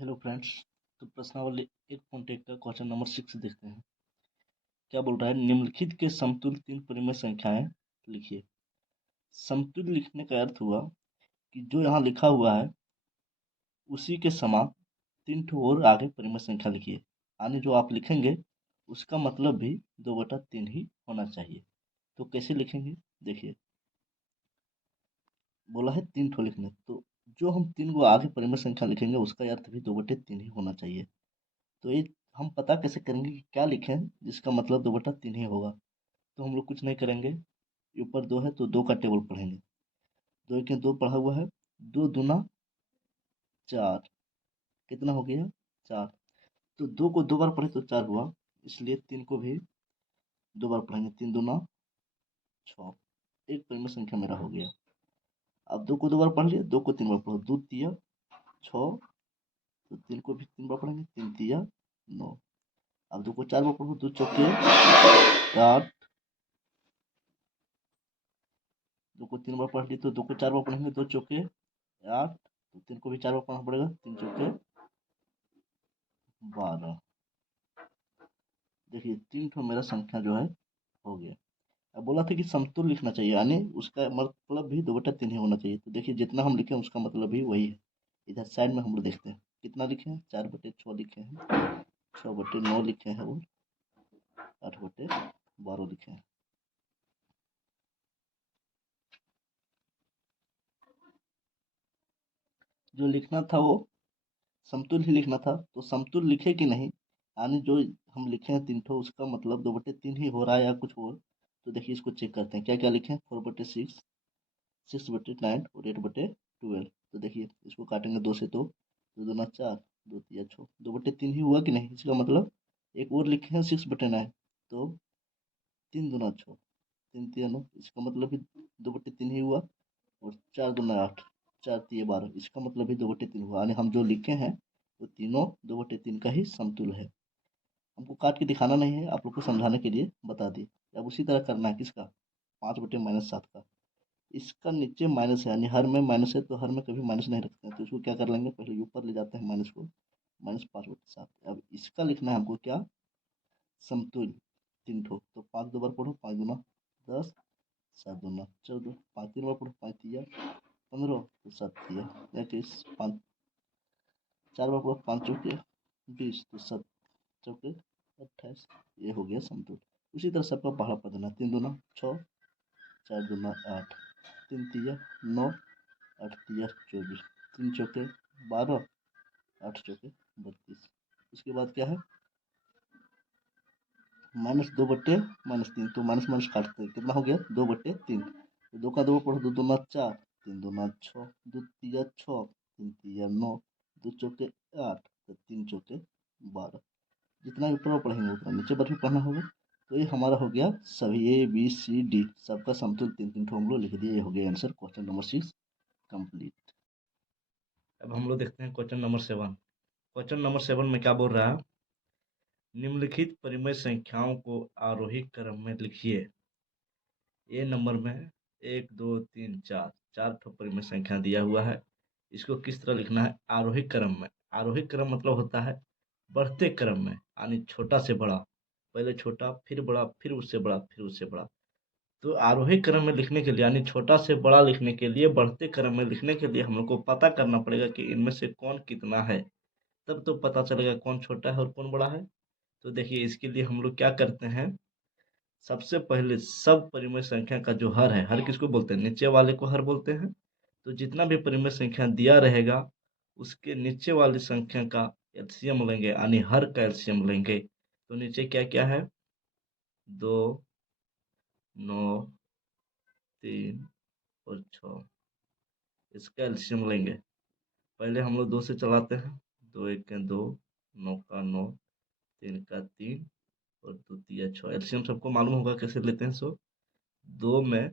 Hello friends. तो प्रश्नावली 1.1 का क्वेश्चन नंबर 6 देखते हैं। क्या बोल रहा है, निम्नलिखित के समतुल्य तीन परिमेय संख्याएं लिखिए। समतुल्य लिखने का अर्थ हुआ कि जो यहाँ लिखा हुआ है उसी के समान तीन ठो और आगे परिमेय संख्या लिखिए, यानी जो आप लिखेंगे उसका मतलब भी 2/3 ही होना चाहिए। तो कैसे लिखेंगे, देखिए बोला है तीन ठो लिखने, तो जो हम तीन को आगे परिमेय संख्या लिखेंगे उसका अर्थ भी 2/3 ही होना चाहिए। तो ये हम पता कैसे करेंगे कि क्या लिखें जिसका मतलब 2/3 ही होगा। तो हम लोग कुछ नहीं करेंगे, ऊपर 2 है तो 2 का टेबल पढ़ेंगे। 2 के 2 पढ़ा हुआ है, 2 दूना 4, कितना हो गया 4। तो 2 को 2 बार पढ़े तो 4 हुआ, इसलिए 3 को भी 2 बार पढ़ेंगे, 3 दूना 6, एक परिमेय संख्या मेरा हो गया। अब 2 को 2 बार पढ़ लिया, 2 को 3 बार पढ़ो, 2 तिया 6, तो 3 को भी 3 बार पढ़ेंगे, 3 तिया 9। अब 2 को 4 बार पढ़ो, 2 चौके 8, 2 को 3 बार पढ़ ली तो 2 को 4 बार पढ़ेंगे, 2 चौके 8, तो 3 को भी 4 बार पढ़ना पड़ेगा, 3 चौके 12। देखिए 3 ठो मेरा संख्या जो है हो गया। अब बोला था कि समतुल्य लिखना चाहिए, यानी उसका मतलब भी 2/3 ही होना चाहिए। तो देखिए जितना हम लिखे उसका मतलब भी वही है। इधर साइड में हम लोग देखते हैं कितना लिखे हैं, 4/6 लिखे हैं, 6/9 लिखे हैं और 8/12 लिखे हैं। जो लिखना था वो समतुल्य ही लिखना था, तो समतुल्य लिखे कि नहीं, यानी जो हम लिखे हैं तीन ठो उसका मतलब 2/3 ही हो रहा है या कुछ और। तो देखिए इसको चेक करते हैं क्या क्या लिखे हैं, 4/6, 6/9 और 8/12। तो देखिए इसको काटेंगे 2 से तो 2 दूना 4, 2 तिया 6, 2/3 ही हुआ कि नहीं। इसका मतलब एक और लिखे हैं 6/9, तो 3 दूना 6, 3 तिया 9, इसका मतलब भी 2/3 ही हुआ। और 4 दूना 8, 4 तिया 12, इसका मतलब भी 2/3 हुआ, यानी हम जो लिखे हैं वो तीनों 2/3 का ही समतुल्य है। हमको काट के दिखाना नहीं है, आप लोग को समझाने के लिए बता दिए। अब उसी तरह करना है किसका, 5/-7 का। इसका नीचे माइनस है, यानी हर में माइनस है, तो हर में कभी माइनस नहीं रखते हैं, तो इसको क्या कर लेंगे, पहले ऊपर ले जाते हैं माइनस को, -5/7। अब इसका लिखना है हमको क्या, समतुल्य तीन ठो। तो 5 दो बार पढ़ो, 5 दूना 10, 7 दूना 14, 5 तीन बार पढ़ो, 5 तिया 15, तो 7 तिया 21, 5 4 बार पढ़ो, 5 चौके 20, तो 7 चौके 28। ये हो गया समतुल्य। उसी तरह सबका पहाड़ा पढ़ देना, 3 दूना 6, 4 दूना 8, 3 तिया 9, 8 तिया 24, 3 चौके 12, 8 चौके 32। उसके बाद क्या है, -2/-3, तो माइनस माइनस काटते हैं, कितना हो गया 2/3। तो 2 का 2 पढ़ो, 2 दूना 4, 3 दूना 6, 2 तिया 6, 3 तिया 9, 2 चौके 8, तो 3 चौके 12। जितना ऊपर पढ़ेंगे उतना नीचे पर भी पढ़ना होगा। तो ये हमारा हो गया सभी ए बी सी डी सबका समतुल्य तीन तीन ठो हम लोग लिख दिए। ये हो गया आंसर, क्वेश्चन नंबर 6 कंप्लीट। अब हम लोग देखते हैं क्वेश्चन नंबर 7। क्वेश्चन नंबर 7 में क्या बोल रहा है, निम्नलिखित परिमेय संख्याओं को आरोही क्रम में लिखिए। ए नंबर में 1 2 3 4 चार ठो परिमेय संख्या दिया हुआ है। इसको किस तरह लिखना है, आरोही क्रम में। आरोही क्रम मतलब होता है बढ़ते क्रम में, यानी छोटा से बड़ा, पहले छोटा फिर बड़ा फिर उससे बड़ा फिर उससे बड़ा। तो आरोही क्रम में लिखने के लिए, यानी छोटा से बड़ा लिखने के लिए, बढ़ते क्रम में लिखने के लिए हम लोग को पता करना पड़ेगा कि इनमें से कौन कितना है, तब तो पता चलेगा कौन छोटा है और कौन बड़ा है। तो देखिए इसके लिए हम लोग क्या करते हैं, सबसे पहले सब परिमेय संख्या का जो हर है, हर किसको बोलते हैं, नीचे वाले को हर बोलते हैं। तो जितना भी परिमेय संख्या दिया रहेगा उसके नीचे वाली संख्या का एलसीएम लेंगे, यानी हर का एलसीएम लेंगे। तो नीचे क्या क्या है, 2 9 3 और 6, इसका एलसीएम लेंगे। पहले हम लोग 2 से चलाते हैं, 2 एक के 2, 9 का 9, 3 का 3 और 2 तिया 6। एलसीएम सबको मालूम होगा कैसे लेते हैं। सो 2 में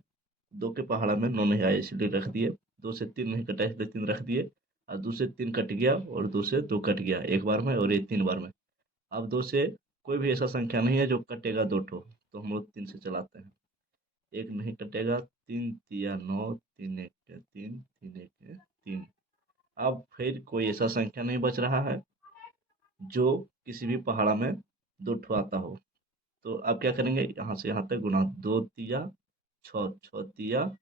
2 के पहाड़ा में 9 नहीं आया इसलिए रख दिए, 2 से 3 नहीं कटा इसलिए 3 रख दिए, और 2 से 3 कट गया और 2 से 2 कट गया एक बार में और ये 3 बार में। अब 2 से कोई भी ऐसा संख्या नहीं है जो कटेगा 2 ठो, तो हम लोग 3 से चलाते हैं, एक नहीं कटेगा, 3 तिया 9, 3 एक के 3, 3 एक के 3, अब फिर कोई ऐसा संख्या नहीं बच रहा है जो किसी भी पहाड़ा में दो ठो आता हो। तो अब क्या करेंगे, यहाँ से यहाँ तक गुना, दो तिया छः, छः तिया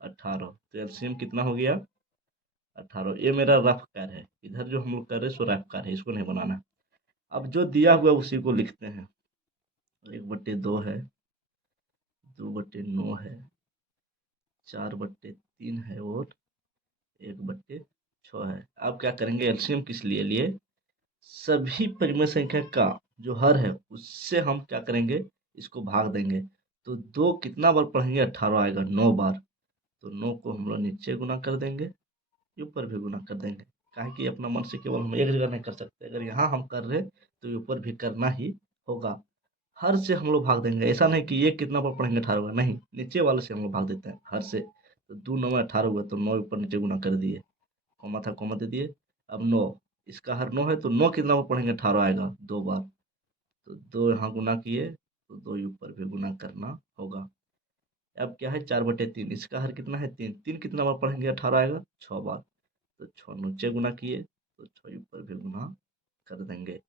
18, तो एलसीएम कितना हो गया 18। ये मेरा रफ कार्य है, इधर जो हम लोग कर रहे हैं सो रफ कार्य है, इसको नहीं बनाना है। अब जो दिया हुआ उसी को लिखते हैं। 1/2 है, 2/9 है, 4/3 है और 1/6 है। अब क्या करेंगे, एलसीएम किस लिए लिए, सभी परिमेय संख्या का जो हर है उससे हम क्या करेंगे, इसको भाग देंगे। तो 2 कितना बार पढ़ेंगे, 18 आएगा 9 बार। तो 9 को हम लोग नीचे गुना कर देंगे, ऊपर भी गुना कर देंगे। काहे कि अपना मन से केवल हम एक जगह नहीं कर सकते, अगर यहाँ हम कर रहे तो ऊपर भी करना ही होगा। हर से हम लोग भाग देंगे, ऐसा नहीं कि ये कितना बार पढ़ेंगे 18 बार, नहीं, नीचे वाले से हम लोग भाग देते हैं हर से। तो 2 9 18 हुआ, तो 9 ऊपर नीचे गुना कर दिए, कॉमा था कॉमा दे दिए। अब 9, इसका हर 9 है, तो 9 कितना बार पढ़ेंगे, 18 आएगा 2 बार। तो 2 यहाँ गुना किए, तो 2 ऊपर भी गुना करना होगा। अब क्या है, 4/3, इसका हर कितना है, 3, 3 कितना बार पढ़ेंगे, 18 आएगा 6 बार। तो 6 नीचे गुना किए, तो 6 ऊपर भी गुना कर देंगे।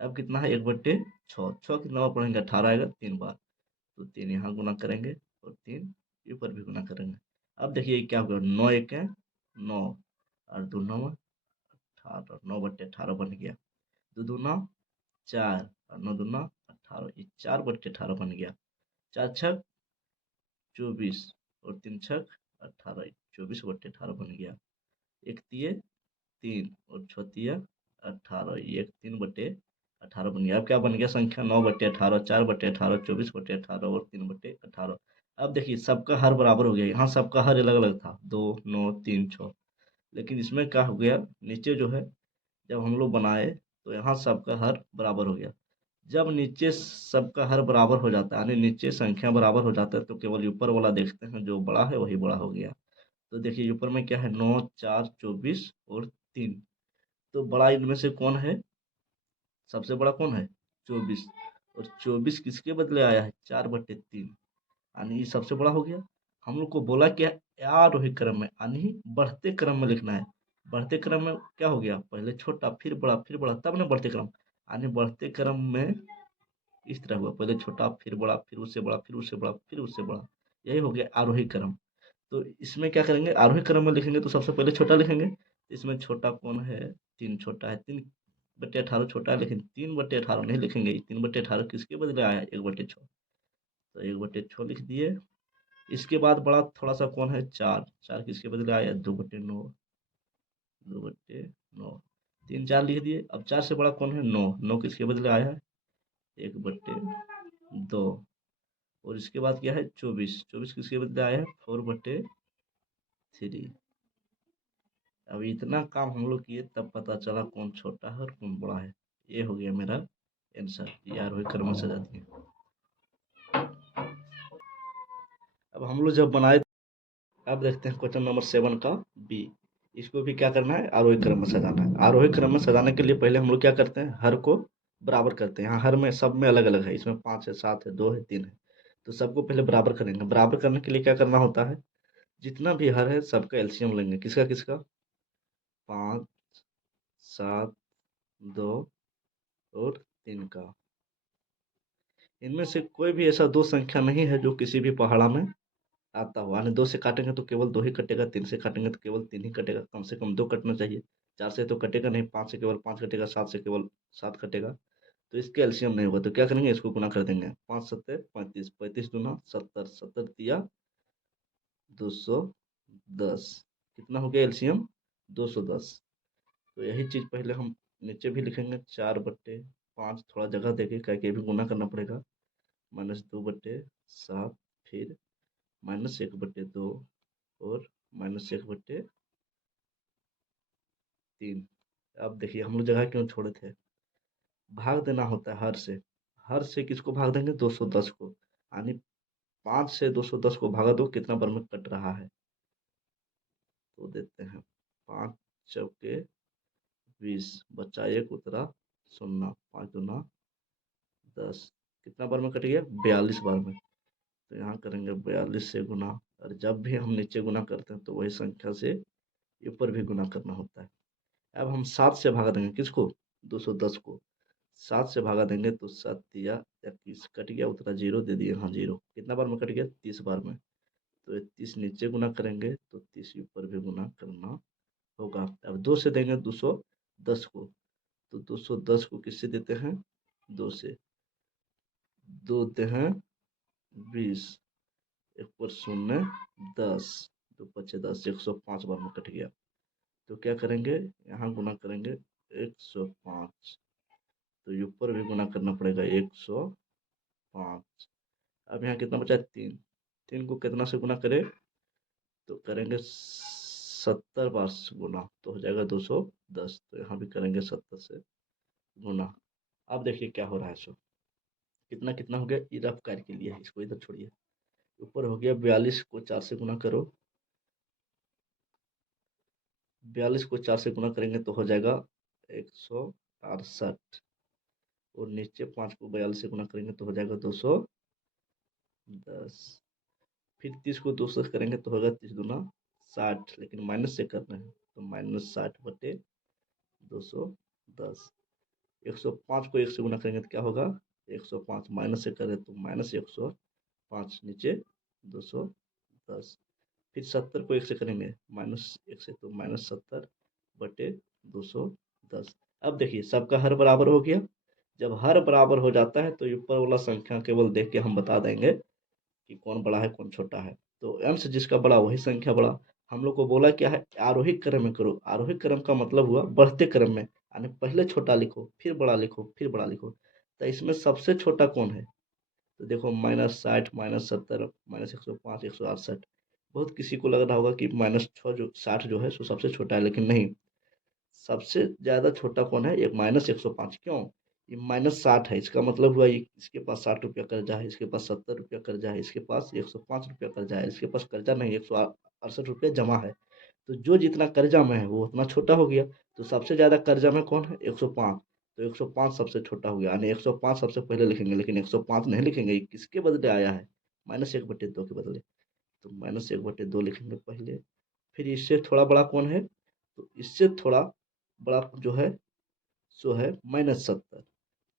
अब कितना है, 1/6, 6 कितना बार पढ़ेंगे, 18 आएगा 3 बार। तो 3 यहाँ गुना करेंगे और 3 ऊपर भी गुना करेंगे। अब देखिए क्या होगा, 9 एक है 9 और 2 9 18, 9/18 बन गया। 2 दूना 4 और 9 दूना 18, ये 4/18 बन गया। 4 छक 24 और 3 छक 18, 24/18 बन गया। एक तिये 3 और 6 तिया 18, ये 3/18 बन गया। अब क्या बन गया संख्या, 9/18, 4/18, 24/18 और 3/18। अब देखिए सबका हर बराबर हो गया, यहाँ सबका हर अलग अलग था, 2 9 3 6, लेकिन इसमें क्या हो गया, नीचे जो है जब हम लोग बनाए तो यहाँ सबका हर बराबर हो गया। जब नीचे सबका हर बराबर हो जाता है, यानी नीचे संख्या बराबर हो जाता है, तो केवल ऊपर वाला देखते हैं, जो बड़ा है वही बड़ा हो गया। तो देखिए ऊपर में क्या है, 9 4 24 और 3, तो बड़ा इनमें से कौन है, सबसे बड़ा कौन है, 24। और 24 किसके बदले आया है, 4/3, यानी ये सबसे बड़ा हो गया। हम लोग को बोला क्या, आरोही क्रम में, यानी बढ़ते क्रम में लिखना है। बढ़ते क्रम में क्या हो गया, पहले छोटा फिर बड़ा तब ना बढ़ते क्रम, यानी बढ़ते क्रम में इस तरह हुआ, पहले छोटा फिर बड़ा फिर उससे बड़ा फिर उससे बड़ा फिर उससे बड़ा, यही हो गया आरोही क्रम। तो इसमें क्या करेंगे, आरोही क्रम में लिखेंगे तो सबसे पहले छोटा लिखेंगे। इसमें छोटा कौन है, 3 छोटा है, 3/18 छोटा है, लेकिन 3/18 नहीं लिखेंगे, 3/18 किसके बदले आया, 1/6, तो 1/6 लिख दिए। इसके बाद बड़ा थोड़ा सा कौन है, 4, 4 किसके बदले आया, 2/9, 2/9, 3 4 लिख दिए। अब 4 से बड़ा कौन है, 9, 9 किसके बदले आया है, 1/2। और इसके बाद क्या है, 24, 24 किसके बदले आया है, 4/3। अब इतना काम हम लोग किए तब पता चला कौन छोटा है और कौन बड़ा है। ये हो गया मेरा आंसर, ये आरोही क्रम से जाती है। अब हम लोग जब बनाए, अब देखते हैं क्वेश्चन नंबर 7 का बी। इसको भी क्या करना है, आरोही क्रम में सजाना है। आरोही क्रम में सजाने के लिए पहले हम लोग क्या करते हैं, हर को बराबर करते हैं। यहाँ हर में सब में अलग अलग है, इसमें 5 है 7 है 2 है 3 है, तो सबको पहले बराबर करेंगे। बराबर करने के लिए क्या करना होता है, जितना भी हर है सबका एलसीएम लेंगे, किसका किसका, 5 7 2 और 3 का। इनमें से कोई भी ऐसा दो संख्या नहीं है जो किसी भी पहाड़ा में आता हो, यानी 2 से काटेंगे तो केवल 2 ही कटेगा, 3 से काटेंगे तो केवल 3 ही कटेगा, कम से कम 2 कटना चाहिए। 4 से तो कटेगा नहीं, 5 से केवल 5 कटेगा, 7 से केवल 7 कटेगा, तो इसके एलसीएम नहीं होगा। तो क्या करेंगे, इसको गुना कर देंगे, 5 7 35, 35 दूना 70, 70 दिया 210, कितना हो गया एलसीएम, 210। तो यही चीज़ पहले हम नीचे भी लिखेंगे, 4/5, थोड़ा जगह देके क्या कि भी गुना करना पड़ेगा, -2/7, फिर -1/2 और -1/3। अब देखिए हम लोग जगह क्यों छोड़े थे, भाग देना होता है हर से। हर से किसको भाग देंगे, 210 को, यानी 5 से 210 को भागा दो, कितना बार में कट रहा है, तो देते हैं 5 चौके 20, बचा एक उतरा 0, 5 दूना 10, कितना बार में कट गया, 42 बार में। तो यहाँ करेंगे 42 से गुना, और जब भी हम नीचे गुना करते हैं तो वही संख्या से ऊपर भी गुना करना होता है। अब हम 7 से भागा देंगे किसको? 210 को। 7 से भागा देंगे तो 7 तिया 21 कट गया, उतना 0 दे दिए, हाँ 0। कितना बार में कट गया? 30 बार में। तो 30 नीचे गुना करेंगे तो 30 ऊपर भी गुना करना होगा। अब 2 से देंगे 210 को, तो 210 को किससे देते हैं? 2 से। 2 देते हैं 20, एक पर शून्य 10, 2 पचे 10, 105 बार में कट गया। तो क्या करेंगे? यहाँ गुना करेंगे 105, तो ऊपर भी गुना करना पड़ेगा 105। अब यहाँ कितना बचा? 3। 3 को कितना से गुना करें? तो करेंगे 70 बार से गुना, तो हो जाएगा 210। तो यहाँ भी करेंगे 70 से गुना। अब देखिए क्या हो रहा है। सो कितना कितना हो गया? ये रफ कार्य के लिए है, इसको इधर छोड़िए। ऊपर हो गया 42 को 4 से गुना करो, 42 को 4 से गुना करेंगे तो हो जाएगा 168। और नीचे 5 को 42 से गुना करेंगे तो हो जाएगा 210। फिर 30 को 2 से करेंगे तो होगा 30 दूना 60, लेकिन माइनस से कर रहे हैं तो -60/210। 105 को 1 से गुना करेंगे तो क्या होगा? 105, माइनस से करें तो -105, नीचे 210। फिर 70 को 1 से करेंगे -1 से तो -70/210। अब देखिए सबका हर बराबर हो गया। जब हर बराबर हो जाता है तो ऊपर वाला संख्या केवल देख के हम बता देंगे कि कौन बड़ा है कौन छोटा है। तो अंश जिसका बड़ा वही संख्या बड़ा। हम लोग को बोला क्या है? आरोही क्रम में करो। आरोही क्रम का मतलब हुआ बढ़ते क्रम में, यानी पहले छोटा लिखो फिर बड़ा लिखो फिर बड़ा लिखो। तो इसमें सबसे छोटा कौन है? तो देखो -60, -70, -105, 168। बहुत किसी को लग रहा होगा कि -6 जो 60 जो है सो सबसे छोटा है, लेकिन नहीं। सबसे ज़्यादा छोटा कौन है? एक -105। क्यों? ये -60 है, इसका मतलब हुआ ये इसके पास 60 रुपया कर्जा है, इसके पास 70 रुपया कर्जा है, इसके पास 105 रुपया कर्जा है, इसके पास कर्जा नहीं 168 रुपया जमा है। तो जो जितना कर्जा में है वो उतना छोटा हो गया। तो सबसे ज़्यादा कर्जा में कौन है? 105। तो 105 सबसे छोटा हो गया, यानी 105 सबसे पहले लिखेंगे, लेकिन 105 नहीं लिखेंगे। ये किसके बदले आया है? -1/2 के बदले। तो -1/2 लिखेंगे पहले। फिर इससे थोड़ा बड़ा कौन है? तो इससे थोड़ा बड़ा जो है सो है -70।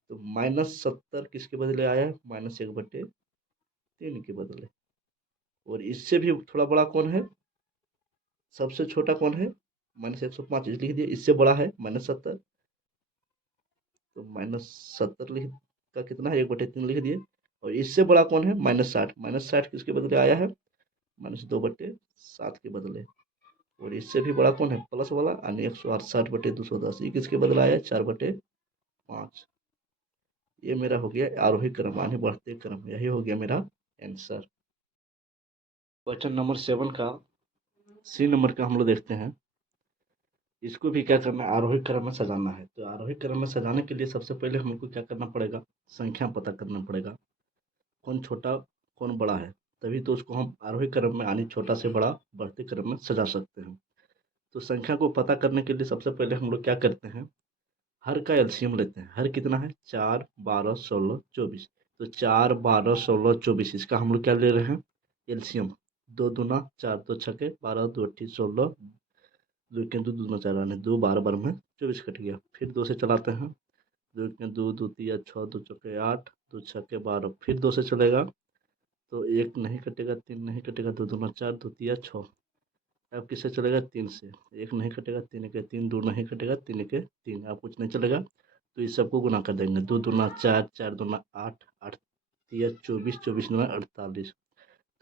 तो -70 किसके बदले आया है? -1/3 के बदले। और इससे भी थोड़ा बड़ा कौन है? सबसे छोटा कौन है? -105 लिख दिया, इससे बड़ा है -70। तो -70 लिख का कितना है? 1/3 लिख दिए। और इससे बड़ा कौन है? -60। -60 किसके बदले आया है? -2/7 के बदले। और इससे भी बड़ा कौन है? प्लस वाला, यानी 168/210। ये किसके बदले आया है? 4/5। ये मेरा हो गया आरोही क्रम, यानी बढ़ते क्रम। यही हो गया मेरा आंसर। क्वेश्चन नंबर 7 का सी नंबर का हम लोग देखते हैं। इसको भी क्या करना है? आरोही क्रम में सजाना है। तो आरोही क्रम में सजाने के लिए सबसे पहले हमको क्या करना पड़ेगा? संख्या पता करना पड़ेगा, कौन छोटा कौन बड़ा है। तभी तो उसको हम आरोही क्रम में, यानी छोटा से बड़ा बढ़ते क्रम में सजा सकते हैं। तो संख्या को पता करने के लिए सबसे पहले हम लोग क्या करते हैं? हर का एलसीएम लेते हैं। हर कितना है? 4, 12, 16, 24। तो 4, 12, 16, 24 इसका हम लोग क्या ले रहे हैं? एलसीएम। 2 दूना 4, 2 छके 12, 2 अट्ठी 16, 2 के 2 दूना 4, यानी 2 12 बार में 24 कट गया। फिर 2 से चलाते हैं। 2 के 2, 2 तिया 6, 2 चौके 8, 2 छक्के 12। फिर 2 से चलेगा तो 1 नहीं कटेगा, 3 नहीं कटेगा, 2 दूना 4, 2 तिया 6। अब किससे चलेगा? 3 से। 1 नहीं कटेगा, 3 के 3, 2 नहीं कटेगा, 3 के 3। अब कुछ नहीं चलेगा तो इस सबको गुना कर देंगे। 2 दूना 4, 4 दूना 8, 8 तिया 24, 24 दूना 48।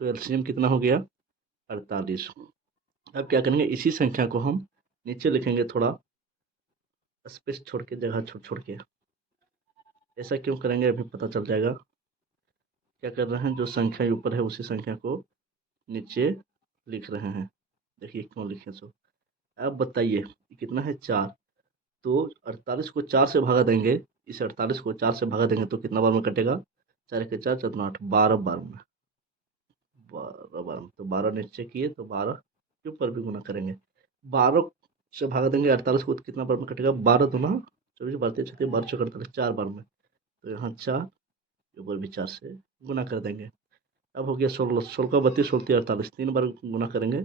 तो एलसीएम कितना हो गया? 48। अब क्या करेंगे? इसी संख्या को हम नीचे लिखेंगे, थोड़ा स्पेस छोड़ के, जगह छोड़ छोड़ के। ऐसा क्यों करेंगे अभी पता चल जाएगा। क्या कर रहे हैं? जो संख्या ऊपर है उसी संख्या को नीचे लिख रहे हैं। देखिए क्यों लिखे। सो अब बताइए कितना है? 4। तो 48 को 4 से भगा देंगे। इस 48 को 4 से भगा देंगे तो कितना बार में कटेगा? 4 के 4, 4 8, 12 बार में। 12 बार में। तो 12 नीचे किए तो 12 के ऊपर भी गुना करेंगे। 12 से भागा देंगे 48 को तो कितना बार में कटेगा? 12 दूना 24, 12 छत्तीस 12 चौक 48, 4 बार में। तो यहाँ 4 ऊपर भी 4 से गुना कर देंगे। अब हो गया 16, 16 का 32, 16 48, 3 बार गुना करेंगे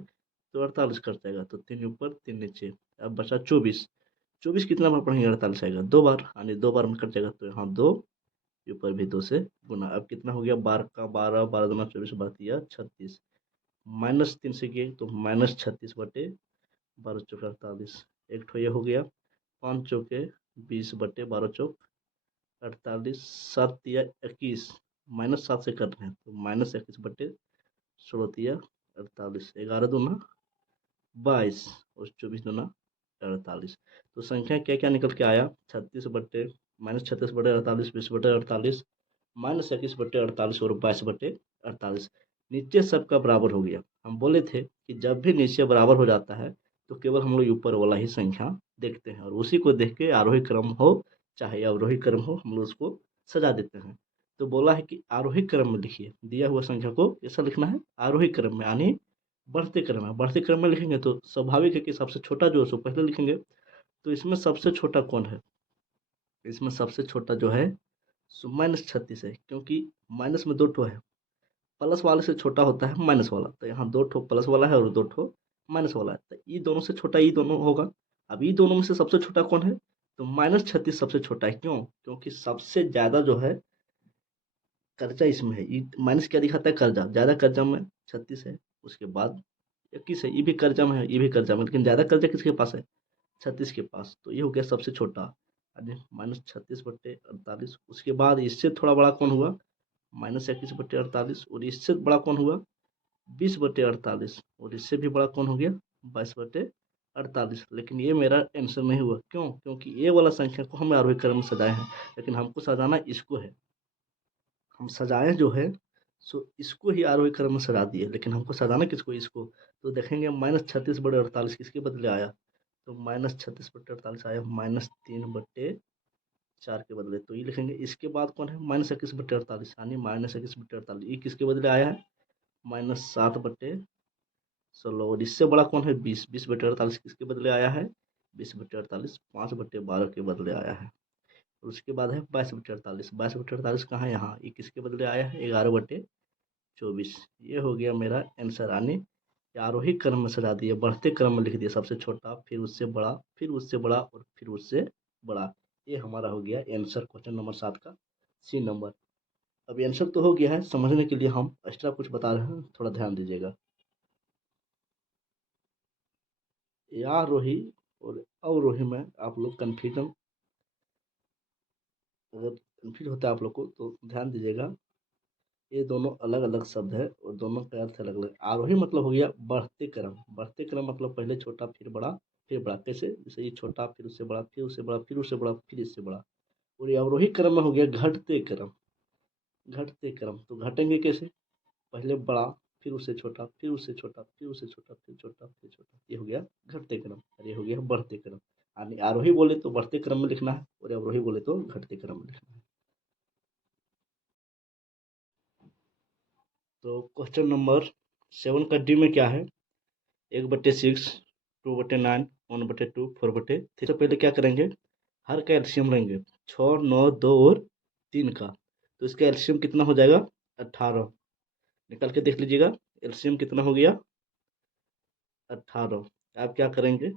तो 48 कट जाएगा, तो 3 ऊपर 3 नीचे। अब बचा 24। 24 कितना बार पढ़ेंगे? 48 आएगा 2 बार, यानी 2 बार में कट जाएगा, तो यहाँ 2 ऊपर भी 2 से गुना। अब कितना हो गया? 12 का 12, 12 दूना 24, 12 36। -3 से किए तो -36 बटे 12 चौक 48। एक ठो ये हो गया। 5 चौके 20 बटे 12 चौक 48। 7 तिया 21, -7 से कर रहे हैं तो -21 बटे 16 तिया 48। 11 दूना 22 और 24 दूना 48। तो संख्या क्या क्या निकल के आया? 36 बटे -36 बटे 48, 20 बटे 48, -21 बटे 48 और 22 बटे 48। नीचे सबका बराबर हो गया। हम बोले थे कि जब भी नीचे बराबर हो जाता है तो केवल हम लोग ऊपर वाला ही संख्या देखते हैं, और उसी को देख के आरोही क्रम हो चाहे अवरोही क्रम हो, हम लोग उसको सजा देते हैं। तो बोला है कि आरोही क्रम में लिखिए, दिया हुआ संख्या को ऐसा लिखना है आरोही क्रम में, यानी बढ़ते क्रम में। बढ़ते क्रम में लिखेंगे तो स्वाभाविक है कि सबसे छोटा जो है सो पहले लिखेंगे। तो इसमें सबसे छोटा कौन है? इसमें सबसे छोटा जो है सो -36 है, क्योंकि माइनस में 2 ठो है। प्लस वाले से छोटा होता है माइनस वाला, तो यहाँ 2 ठो प्लस वाला है और 2 ठो माइनस वाला है, तो ये दोनों से छोटा ये दोनों होगा। अब ये दोनों में से सबसे छोटा कौन है? तो -36 सबसे छोटा है। क्यों? क्योंकि सबसे ज़्यादा जो है कर्जा इसमें है। ये माइनस क्या दिखाता है? कर्जा। ज़्यादा कर्जा में 36 है, उसके बाद 21 है, ये भी कर्जा में है, ये भी कर्जा में, लेकिन ज़्यादा कर्जा किसके पास है? 36 के पास। तो ये हो गया सबसे छोटा, यानी -36 बटे 48। उसके बाद इससे थोड़ा बड़ा कौन हुआ? -21 बटे 48। और इससे बड़ा कौन हुआ? 20 बटे 48। और इससे भी बड़ा कौन हो गया? 22 बटे 48। लेकिन ये मेरा आंसर नहीं हुआ। क्यों? क्योंकि ये वाला संख्या को हम आरोही क्रम में सजाए हैं, लेकिन हमको सजाना इसको है। हम सजाए जो है सो इसको ही आरोही क्रम में सजा दिए, लेकिन हमको सजाना किसको? इसको। तो देखेंगे -36 बटे 48 किसके बदले आया? तो -36 बटे 48 आया -3 बटे 4 के बदले। तो ये लिखेंगे। इसके बाद कौन है? -21 बटे 48, यानी -21 बटे 48 ये किसके बदले आया है? -7 बटे 16। और इससे बड़ा कौन है? 20। 20 बटे 48 किसके बदले आया है? 20 बटे 48 5 बटे 12 के बदले आया है। और उसके बाद है 22 बटे 48। 22 बटे 48 कहाँ है? यहाँ। ये किसके बदले आया है? 11 बटे 24। ये हो गया मेरा आंसर, यानी आरोही क्रम में सजा दिए, बढ़ते क्रम में लिख दिया, सबसे छोटा, फिर उससे बड़ा, फिर उससे बड़ा और फिर उससे बड़ा। ये हमारा हो गया आंसर क्वेश्चन नंबर 7 का सी नंबर। अब आंसर तो हो गया है, समझने के लिए हम एक्स्ट्रा कुछ बता रहे हैं, थोड़ा ध्यान दीजिएगा। आरोही और अवरोही में आप लोग कन्फ्यूजन, अगर कन्फ्यूज होता है आप लोग को तो ध्यान दीजिएगा। ये दोनों अलग अलग शब्द है और दोनों का अर्थ अलग अलग। आरोही मतलब हो गया बढ़ते क्रम। बढ़ते क्रम मतलब पहले छोटा फिर बड़ा फिर बड़ा। कैसे? जैसे ये छोटा फिर उससे बड़ा फिर उससे बड़ा फिर उससे बड़ा फिर इससे बड़ा। और ये अवरोही क्रम में हो गया घटते क्रम। घटते क्रम तो घटेंगे कैसे? पहले बड़ा फिर उससे छोटा फिर उससे छोटा फिर उससे छोटा फिर छोटा फिर छोटा। ये हो गया घटते क्रम और ये हो गया बढ़ते क्रम। यानी आरोही बोले तो बढ़ते क्रम में लिखना है और अवरोही बोले तो घटते क्रम में लिखना है। तो क्वेश्चन नंबर 7 का डी में क्या है? 1/6, 2/9, 1/2, 4/3। तो पहले क्या करेंगे? हर का एलसीएम लेंगे। 6, 9, 2 और 3 का। तो इसका एलसीएम कितना हो जाएगा? 18। निकाल के देख लीजिएगा एलसीएम कितना हो गया? 18। आप क्या करेंगे?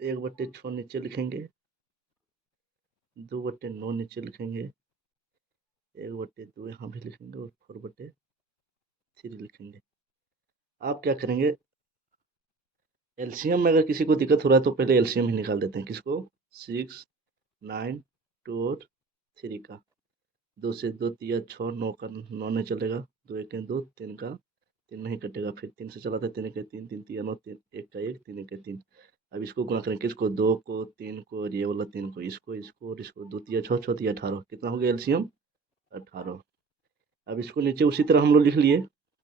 1/6 नीचे लिखेंगे, 2/9 नीचे लिखेंगे, 1/2 यहाँ भी लिखेंगे और 4/3 लिखेंगे। आप क्या करेंगे? एलसीएम में अगर किसी को दिक्कत हो रहा है तो पहले एलसीएम ही निकाल देते हैं। किसको? 6, 9, 2 और 3 का। 2 से 2 तिया 6, 9 का 9 नहीं चलेगा, 2 1 2, 3 का 3 नहीं कटेगा, फिर 3 से चला था 3 1 3, 3 तिया 9, 3 1 का 1, 3 1 3। अब इसको गुणा करेंगे, किसको? 2 को 3 को और ये वाला 3 को, इसको इसको और इसको। 2 तिया 6, 6 तिया 18। कितना हो गया एलसीएम? 18। अब इसको नीचे उसी तरह हम लोग लिख लिए,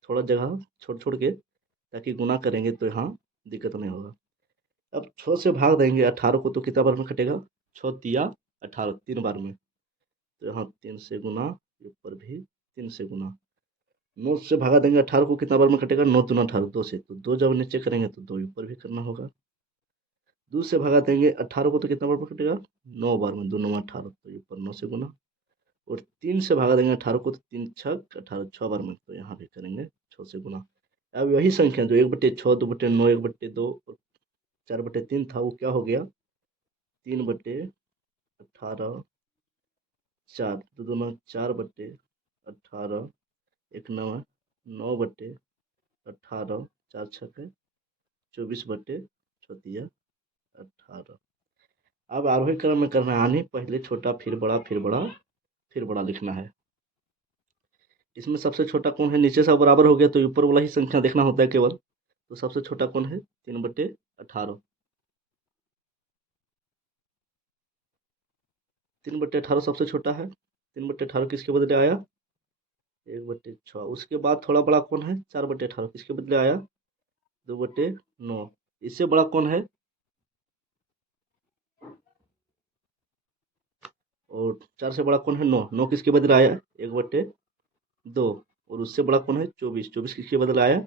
थोड़ा जगह छोड़ छोड़ के, ताकि गुणा करेंगे तो यहाँ दिक्कत नहीं होगा। अब 6 से भाग देंगे 18 को तो कितना बार में कटेगा? 6 तिया 18 3 बार में। तो यहाँ 3 से गुना, ऊपर भी 3 से गुना। 9 से भागा देंगे 18 को, कितना बार में कटेगा? 9 दूना 18, 2 से। तो 2 जब नीचे करेंगे तो 2 ऊपर भी करना होगा। 2 से भागा देंगे 18 को तो कितना बार में कटेगा? 9 बार में। 2 9 18, तो ऊपर 9 से गुना। और 3 से भागा देंगे 18 को तो 3 छक 18, 6 बार में। तो यहाँ भी करेंगे 6 से गुना। अब वही संख्या जो 1/6, 2/9, 1/2 और 4/3 था, वो क्या हो गया 3/18, 4 दो दूना 4/18, एक नवा 9/18, 4 छके 24/18। अब आरोही क्रम में करना है हानि, पहले छोटा फिर बड़ा फिर बड़ा फिर बड़ा लिखना है। इसमें सबसे छोटा कौन है, नीचे सब बराबर हो गया तो ऊपर वाला ही संख्या देखना होता है केवल। तो सबसे छोटा कौन है 3/18, 3/18 सबसे छोटा है। 3/18 किसके बदले आया 1/6। उसके बाद थोड़ा बड़ा कौन है 4/18, किसके बदले आया 2/9। इससे बड़ा कौन है और 4 से बड़ा कौन है 9, 9 किसके बदले आया 1/2। और उससे बड़ा कौन है 24, 24 किसके बदले आया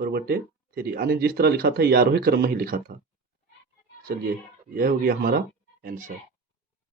4/3। यानी जिस तरह लिखा था ये आरोही क्रम में ही लिखा था। चलिए यह हो गया हमारा आंसर।